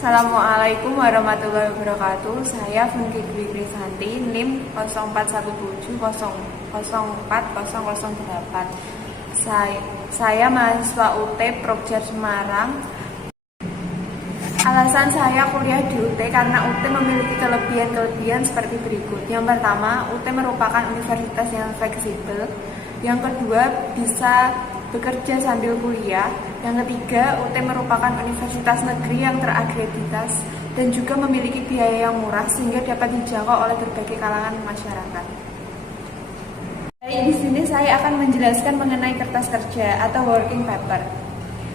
Assalamualaikum warahmatullahi wabarakatuh. Saya Funky Dwi Krisanti, NIM 0417004008. Saya mahasiswa UT Prokjar Semarang. Alasan saya kuliah di UT karena UT memiliki kelebihan seperti berikut. Yang pertama, UT merupakan universitas yang fleksibel. Yang kedua, bisa bekerja sambil kuliah. Yang ketiga, UT merupakan universitas negeri yang terakreditasi dan juga memiliki biaya yang murah sehingga dapat dijangkau oleh berbagai kalangan masyarakat. Di sini saya akan menjelaskan mengenai kertas kerja atau working paper.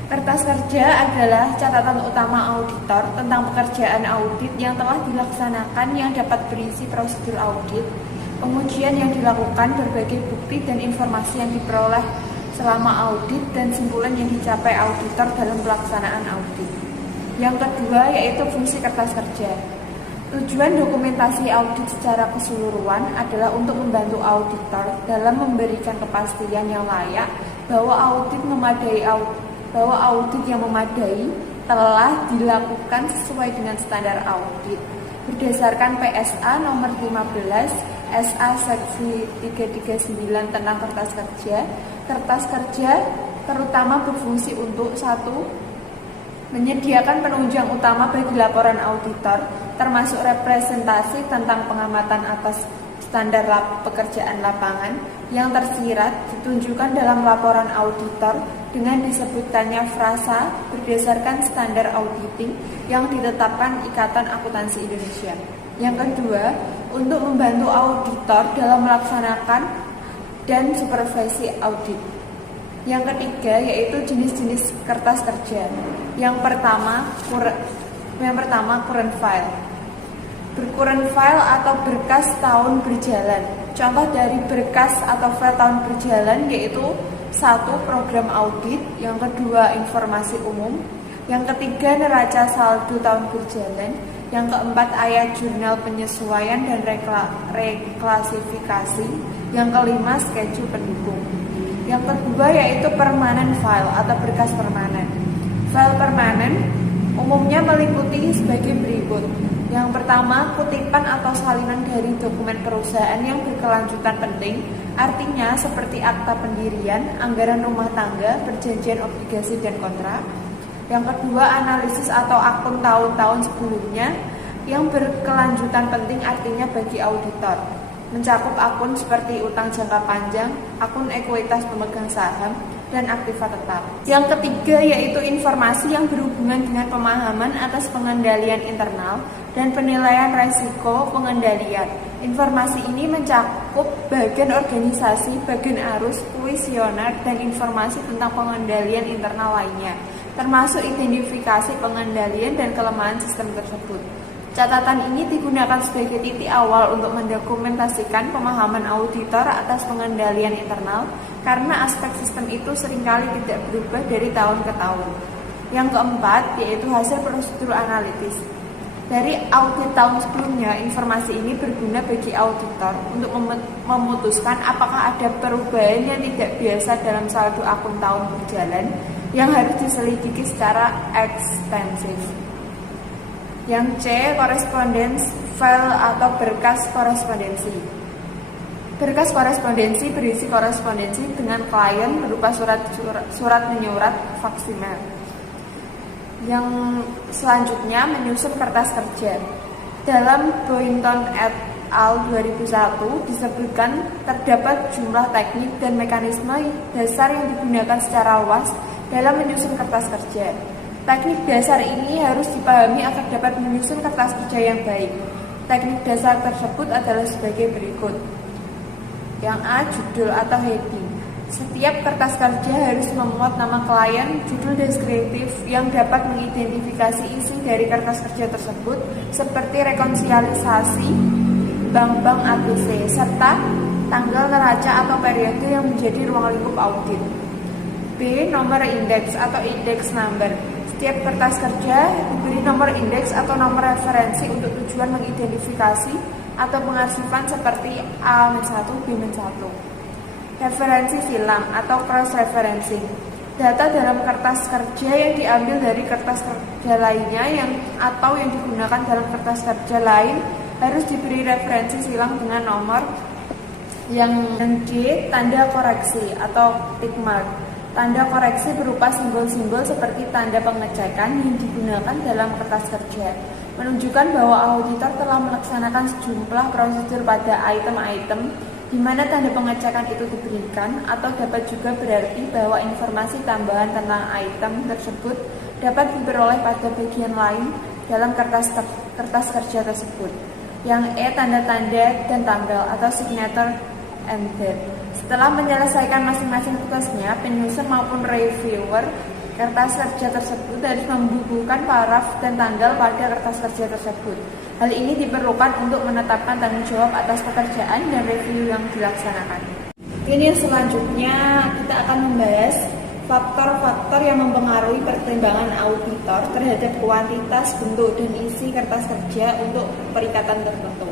Kertas kerja adalah catatan utama auditor tentang pekerjaan audit yang telah dilaksanakan yang dapat berisi prosedur audit, pengujian yang dilakukan, berbagai bukti dan informasi yang diperoleh selama audit, dan simpulan yang dicapai auditor dalam pelaksanaan audit. Yang kedua yaitu fungsi kertas kerja. Tujuan dokumentasi audit secara keseluruhan adalah untuk membantu auditor dalam memberikan kepastian yang layak bahwa audit yang memadai telah dilakukan sesuai dengan standar audit. Berdasarkan PSA nomor 15 SA seksi 339 tentang kertas kerja terutama berfungsi untuk 1. Menyediakan penunjang utama bagi laporan auditor, termasuk representasi tentang pengamatan atas standar pekerjaan lapangan yang tersirat ditunjukkan dalam laporan auditor dengan disebutkannya frasa berdasarkan standar auditing yang ditetapkan Ikatan Akuntansi Indonesia. Yang kedua, untuk membantu auditor dalam melaksanakan dan supervisi audit. Yang ketiga yaitu jenis-jenis kertas kerja. Yang pertama current file. Current file atau berkas tahun berjalan. Contoh dari berkas atau file tahun berjalan yaitu 1. Program audit, yang kedua informasi umum, yang ketiga neraca saldo tahun berjalan, yang keempat ayat jurnal penyesuaian dan reklasifikasi, yang kelima schedule pendukung. Yang kedua yaitu permanent file atau berkas permanen. File permanen umumnya meliputi sebagai berikut. Yang pertama, kutipan atau salinan dari dokumen perusahaan yang berkelanjutan penting, artinya seperti akta pendirian, anggaran rumah tangga, perjanjian obligasi dan kontrak. Yang kedua, analisis atau akun tahun-tahun sebelumnya yang berkelanjutan penting, artinya bagi auditor, mencakup akun seperti utang jangka panjang, akun ekuitas pemegang saham, dan aktiva tetap. Yang ketiga yaitu informasi yang berhubungan dengan pemahaman atas pengendalian internal dan penilaian risiko pengendalian. Informasi ini mencakup bagian organisasi, bagian arus, kuesioner, dan informasi tentang pengendalian internal lainnya, termasuk identifikasi pengendalian dan kelemahan sistem tersebut. Catatan ini digunakan sebagai titik awal untuk mendokumentasikan pemahaman auditor atas pengendalian internal karena aspek sistem itu seringkali tidak berubah dari tahun ke tahun. Yang keempat yaitu hasil prosedur analitis. Dari audit tahun sebelumnya, informasi ini berguna bagi auditor untuk memutuskan apakah ada perubahan yang tidak biasa dalam saldo akun tahun berjalan yang harus diselidiki secara ekstensif. Yang C, correspondence file atau berkas korespondensi. Berkas korespondensi berisi korespondensi dengan klien berupa surat menyurat faksimal. Yang selanjutnya menyusun kertas kerja. Dalam Boynton et al. 2001 disebutkan terdapat jumlah teknik dan mekanisme dasar yang digunakan secara luas dalam menyusun kertas kerja. Teknik dasar ini harus dipahami agar dapat menyusun kertas kerja yang baik. Teknik dasar tersebut adalah sebagai berikut. Yang A, judul atau heading. Setiap kertas kerja harus memuat nama klien, judul deskriptif yang dapat mengidentifikasi isi dari kertas kerja tersebut, seperti rekonsiliasi bank-bank ABC, serta tanggal neraca atau periode yang menjadi ruang lingkup audit. B, nomor indeks atau index number. Setiap kertas kerja diberi nomor indeks atau nomor referensi untuk tujuan mengidentifikasi atau pengarsipan seperti A-1, B-1. Referensi silang atau cross-referencing. Data dalam kertas kerja yang diambil dari kertas kerja lainnya atau yang digunakan dalam kertas kerja lain harus diberi referensi silang dengan nomor. Yang G, tanda koreksi atau tick mark. Tanda koreksi berupa simbol-simbol seperti tanda pengecekan yang digunakan dalam kertas kerja, menunjukkan bahwa auditor telah melaksanakan sejumlah prosedur pada item-item di mana tanda pengecekan itu diberikan, atau dapat juga berarti bahwa informasi tambahan tentang item tersebut dapat diperoleh pada bagian lain dalam kertas kerja tersebut. Yang E, tanda-tanda dan tanggal atau signature and date. Setelah menyelesaikan masing-masing tugasnya, penyusun maupun reviewer kertas kerja tersebut harus membubuhkan paraf dan tanggal pada kertas kerja tersebut. Hal ini diperlukan untuk menetapkan tanggung jawab atas pekerjaan dan review yang dilaksanakan. Ini selanjutnya kita akan membahas faktor-faktor yang mempengaruhi pertimbangan auditor terhadap kuantitas, bentuk, dan isi kertas kerja untuk perikatan tertentu.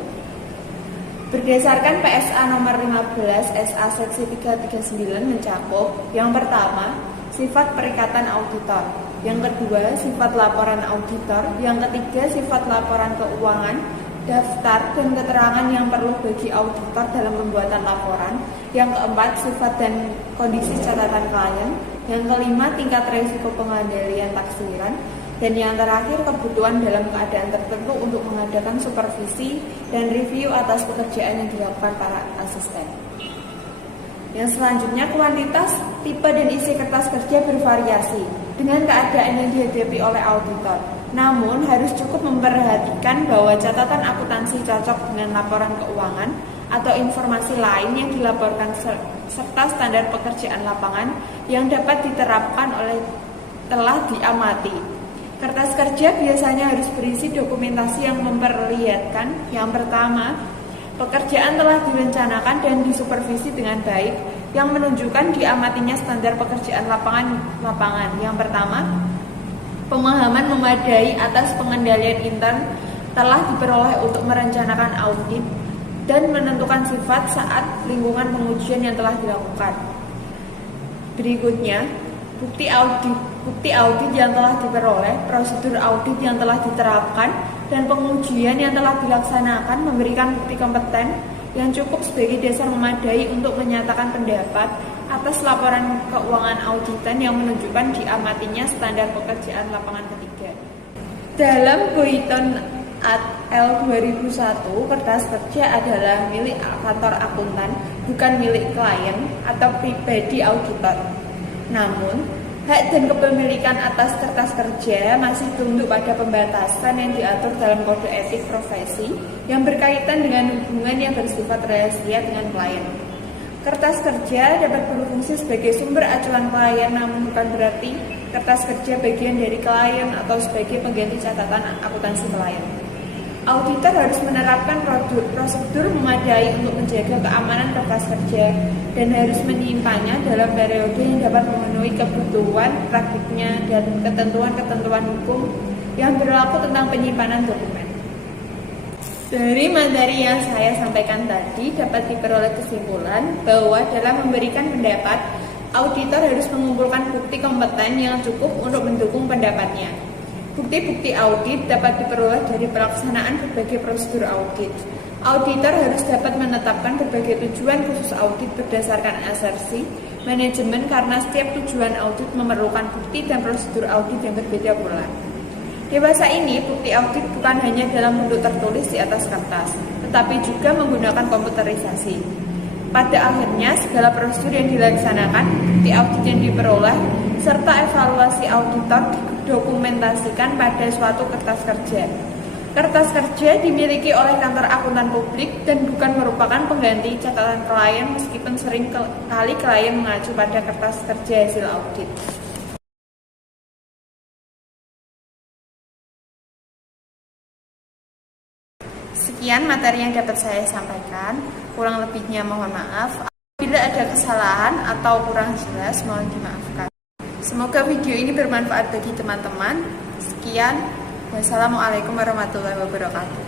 Berdasarkan PSA nomor 15 SA seksi 339 mencakup yang pertama, sifat perikatan auditor. Yang kedua, sifat laporan auditor. Yang ketiga, sifat laporan keuangan, daftar dan keterangan yang perlu bagi auditor dalam pembuatan laporan. Yang keempat, sifat dan kondisi catatan klien. Yang kelima, tingkat risiko pengendalian taksiran. Dan yang terakhir, kebutuhan dalam keadaan tertentu untuk mengadakan supervisi dan review atas pekerjaan yang dilakukan para asisten. Yang selanjutnya, kuantitas, tipe, dan isi kertas kerja bervariasi dengan keadaan yang dihadapi oleh auditor. Namun, harus cukup memperhatikan bahwa catatan akuntansi cocok dengan laporan keuangan atau informasi lain yang dilaporkan serta standar pekerjaan lapangan yang dapat diterapkan oleh telah diamati. Kertas kerja biasanya harus berisi dokumentasi yang memperlihatkan yang pertama, pekerjaan telah direncanakan dan disupervisi dengan baik, yang menunjukkan diamatinya standar pekerjaan lapangan. Yang pertama, pemahaman memadai atas pengendalian intern telah diperoleh untuk merencanakan audit dan menentukan sifat saat lingkungan pengujian yang telah dilakukan. Berikutnya, bukti audit yang telah diperoleh, prosedur audit yang telah diterapkan, dan pengujian yang telah dilaksanakan memberikan bukti kompeten yang cukup sebagai dasar memadai untuk menyatakan pendapat atas laporan keuangan auditan yang menunjukkan diamatinya standar pekerjaan lapangan ketiga. Dalam Boyton at L 2001, kertas kerja adalah milik kantor akuntan, bukan milik klien atau pribadi auditor. Namun, hak dan kepemilikan atas kertas kerja masih tunduk pada pembatasan yang diatur dalam kode etik profesi yang berkaitan dengan hubungan yang bersifat rahasia dengan klien. Kertas kerja dapat berfungsi sebagai sumber acuan klien, namun bukan berarti kertas kerja bagian dari klien atau sebagai pengganti catatan akuntansi klien. Auditor harus menerapkan prosedur memadai untuk menjaga keamanan kertas kerja dan harus menyimpannya dalam periode yang dapat memenuhi kebutuhan praktiknya dan ketentuan-ketentuan hukum yang berlaku tentang penyimpanan dokumen. Dari materi yang saya sampaikan tadi dapat diperoleh kesimpulan bahwa dalam memberikan pendapat, auditor harus mengumpulkan bukti kompeten yang cukup untuk mendukung pendapatnya. Bukti-bukti audit dapat diperoleh dari pelaksanaan berbagai prosedur audit. Auditor harus dapat menetapkan berbagai tujuan khusus audit berdasarkan asersi manajemen karena setiap tujuan audit memerlukan bukti dan prosedur audit yang berbeda pula. Dewasa ini, bukti audit bukan hanya dalam bentuk tertulis di atas kertas, tetapi juga menggunakan komputerisasi. Pada akhirnya, segala prosedur yang dilaksanakan, bukti audit yang diperoleh, serta evaluasi auditor didokumentasikan pada suatu kertas kerja. Kertas kerja dimiliki oleh kantor akuntan publik dan bukan merupakan pengganti catatan klien meskipun sering kali klien mengacu pada kertas kerja hasil audit. Sekian materi yang dapat saya sampaikan, kurang lebihnya mohon maaf. Bila ada kesalahan atau kurang jelas, mohon dimaafkan. Semoga video ini bermanfaat bagi teman-teman. Sekian, wassalamualaikum warahmatullahi wabarakatuh.